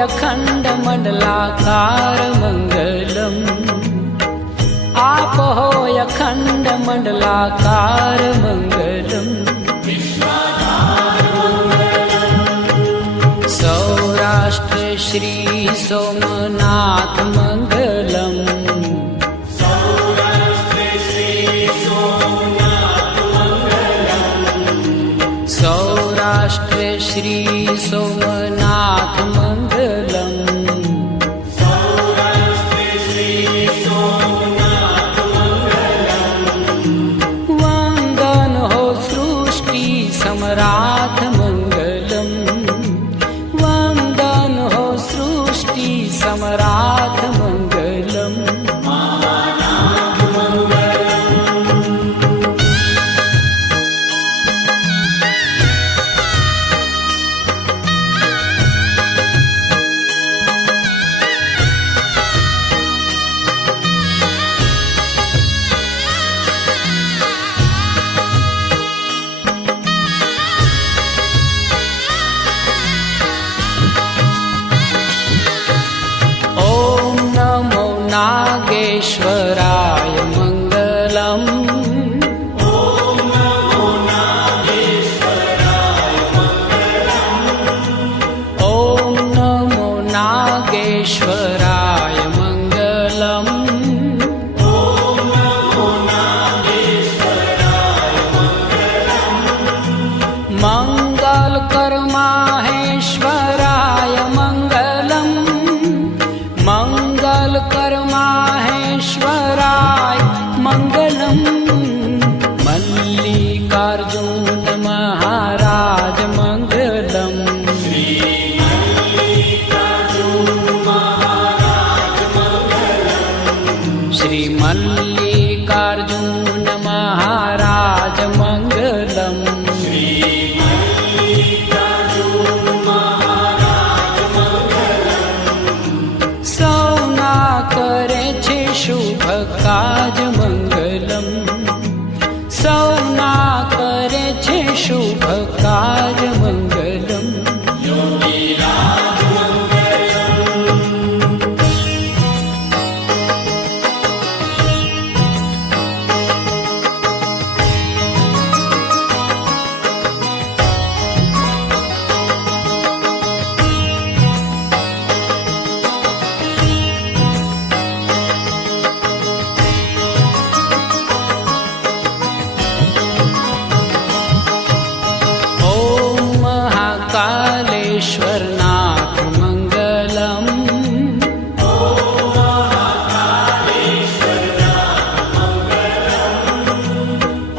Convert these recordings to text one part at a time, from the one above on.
अखंड मंडलाकार मंगलम। आप हो अखंड मंडलाकार मंगलम। सौराष्ट्र श्री सोमनाथ मंगलम। सौराष्ट्र श्री सोमनाथ मंगलम। वंदन हो सृष्टि सम्राट मंगलम। वंदन हो सृष्टि सम्राट मंगलम। नागेश्वराय मंगलम। ओम नमो नागेश्वराय मंगलम। ओम नमो नागेश्वराय मंगलम। ओम नमो नागेश्वराय मंगलम। मंगल कर माहेश्वराय मंगलम। मंगल कर माहेश्वराय मंगलम। मल्लिकार्जुन महाराज मंगलम। श्री मल्लिकार्जुन महाराज मंगलम। श्री मल्लिकार्जुन महाराज मंगलम। श्री मल्लिकार्जुन महाराज मंगलम। सौना करे छे शुभ काज मंगलम। सौना करे छे शुभ काज मंगलम। योगीराज मंगलम। कालेश्वरनाथ मंगलम। ओम महाकालेश्वरनाथ मंगलम।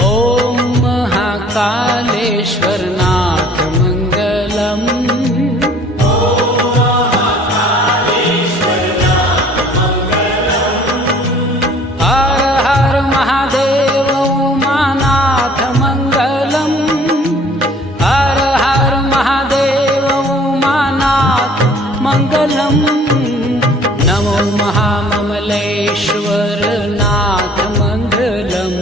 ओम महाकालेश्वरनाथ मंगलम। ओम महाकालेश्वरनाथ मंगलम। हर हर महादेव उमानाथ मंगलम। हर हर महादेव मंगलम। नमो महाममलेश्वर नाथ मंगलम।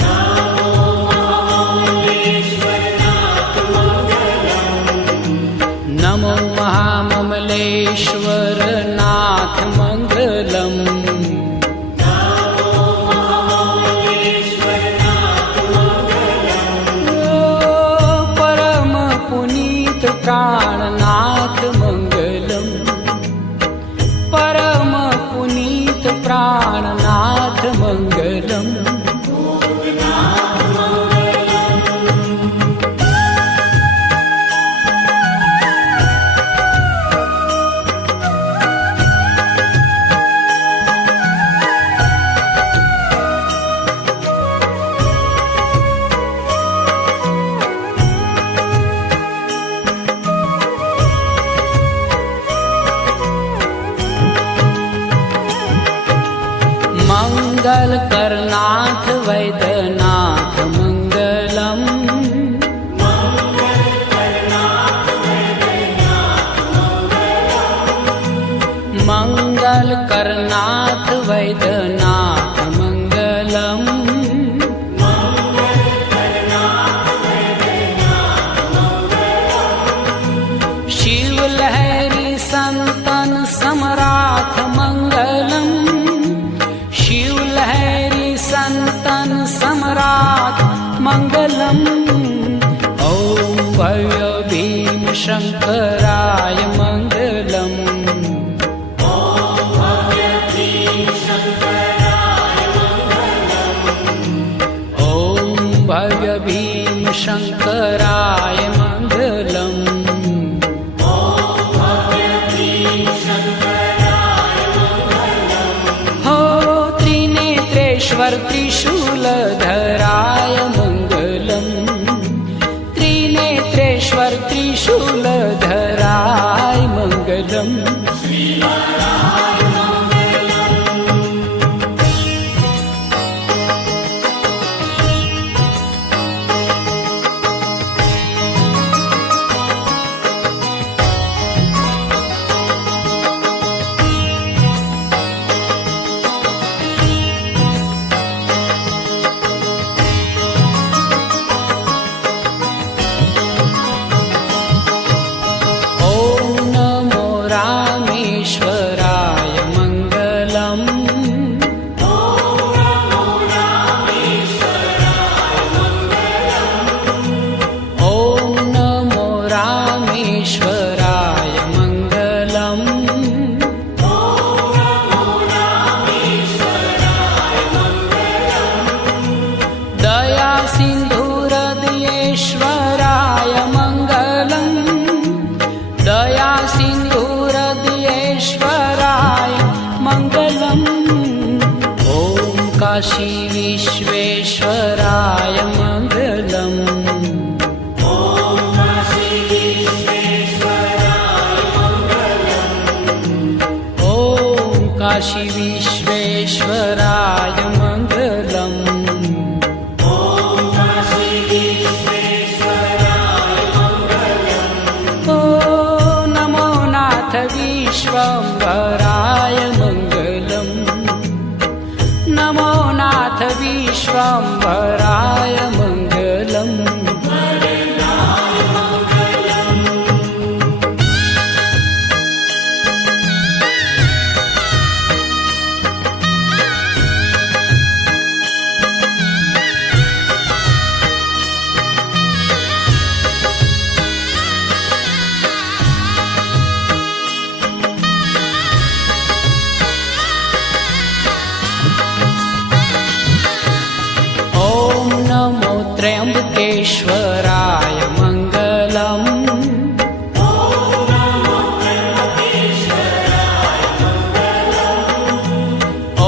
नमो महाममलेश्वर नाथ मंगलम। नमो महाममलेश्वर नाथ मंगलम। नमो महाममलेश्वर नाथ मंगलम। परम पुनीत प्राणनाथ मंगलम। परम पुनीत प्राणनाथ मंगलम। मंगल करनाथ वैद्यनाथ मंगलम। मंगल करनाथ वैद्यनाथ मंगलम। मंगल करनाथ वैद्यनाथ मंगलम। शिव लहरी संतन सम्राट मंगलम। शिव लहरी संतन सम्राट मंगलम। ओम भव्य भीम शंकराय मंगलम। भव्य भीम शंकराय मंगलम। हो त्रिनेत्रेश्वर त्रिशूलधराय मंगलम। त्रिनेत्रेश्वर त्रिशूलधराय मंगलम। रामेश्वराय मंगलम। ओम नमो रामेश्वराय मंगलम। दया सिंधुहृदयेश्वराय मंगलम। दया सिंधुहृदयेश्वराय मंगलम। ओम काशी विश्वेश्वराय मंगलम। ओम काशी विश्वेश्वराय मंगलम। विश्वम्भराय मंगलम। नमो नाथ विश्वम्भराय मंगलम। नमो त्र्यंबकेश्वराय मंगलम।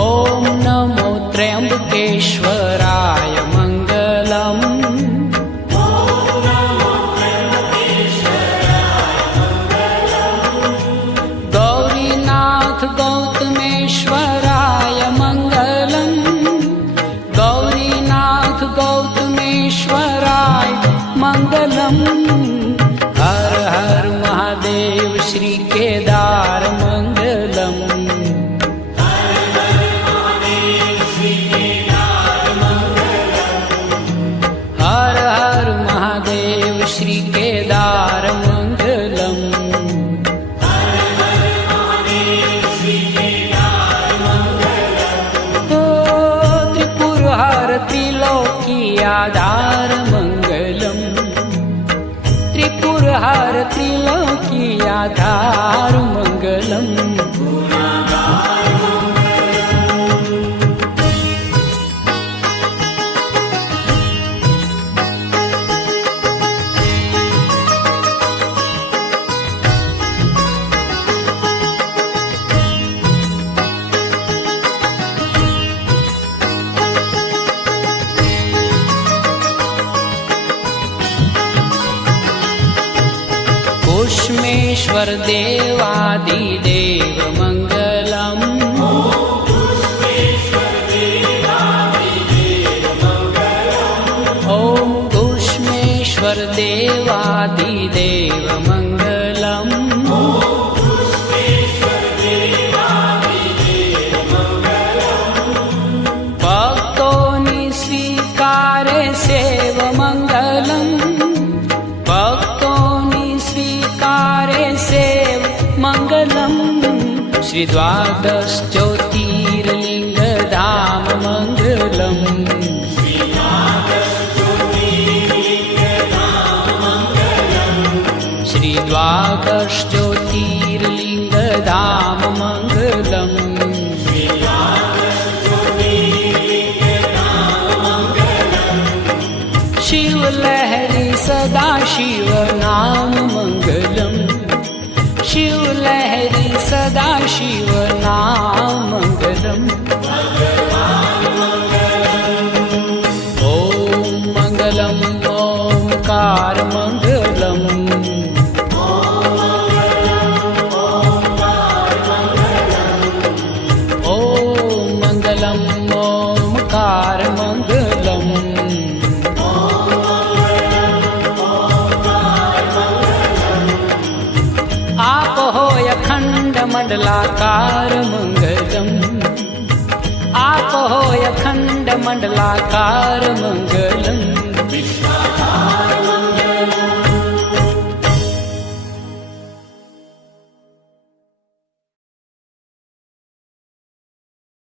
ओम नमो त्र्यंबकेश्वराय मंगलम। गौरीनाथ गौतमेश्वराय मंगलम। गौरीनाथ गौतमेश्वराय मंगलम। हर हर महादेव श्री केदार मंगलम। हर हर महादेव श्री केदार मंगलम। त्रिपुरहर त्रिलोकी आधार मंगलम। त्रिपुरहर त्रिलोकी आधार मंगलम। कुष्मेश्वर देवादिदेव मंगलम। ओम कुष्मेश्वर देवादिदेव मंगलम। श्री द्वादश ज्योतिर्लिंग धाम मंगलम श्री द्वादश ज्योतिर्लिंग धाम मंगलम शिव लहरी सदा शिव नाम मंगलम शिव लहरी सदा शिव नाम मंगलम ओम मंगलम ओमकार मंगलम ओम मंगलम ओमकार मंगलम आप हो अखंड मंडलाकार मंगलम आप हो अखंड मंडलाकार मंगलम